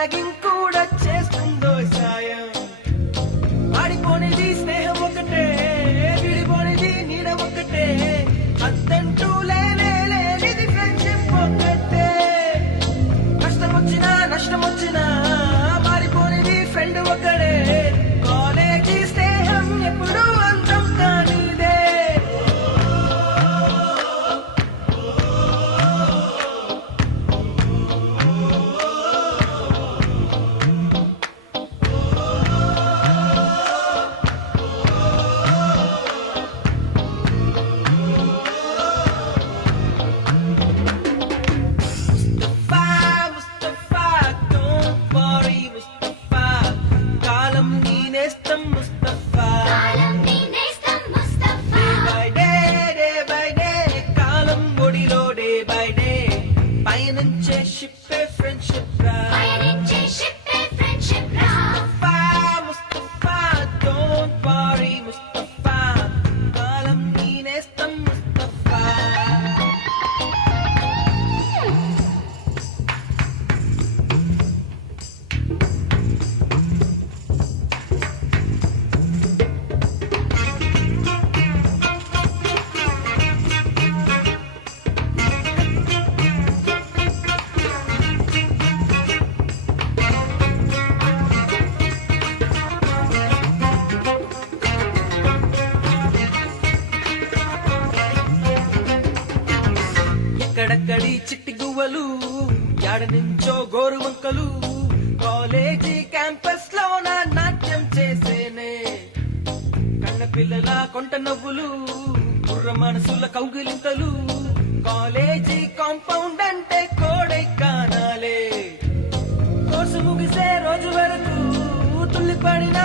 Ragging కూడా చేస్తుందో సాయం. ఆడిపోనిది స్నేహం ఒకటే, విడిపోనిది నీడ ఒకటే, అద్దంటూ లేనిది ఫ్రెండ్షిప్ ఒకటే. కష్టం వచ్చినా నష్టం వచ్చినా మారిపోనిది ఫ్రెండ్ ఒకడే. కాలేజీ స్నేహం ఎప్పుడు అంతం కానిదే. ముస్తఫా don't worry ముస్తఫా, కాలం నీ నేస్తం ముస్తఫా. డే బై డే కాలం ఒడిలో డే బై డే పయనించే షిప్పే ఫ్రెండ్షిప్ రా. ముస్తఫా don't worry ముస్తఫా, కాలం నీ నేస్తం ముస్తఫా. ఎక్కడక్కడి చిట్టి గువ్వలు, యాడ నుంచో గోరు వంకలు, కాలేజీ క్యాంపస్ లోన నాట్యం చేసేనే. కన్న పిల్లల కొంట నవ్వులు, కుర్ర మనసుల కౌగిలింతలు, కాలేజీ కాంపౌండ్ అంటే కోడై కానాలే. కోర్సు ముగిసే రోజు వరకు తుల్లిపడిన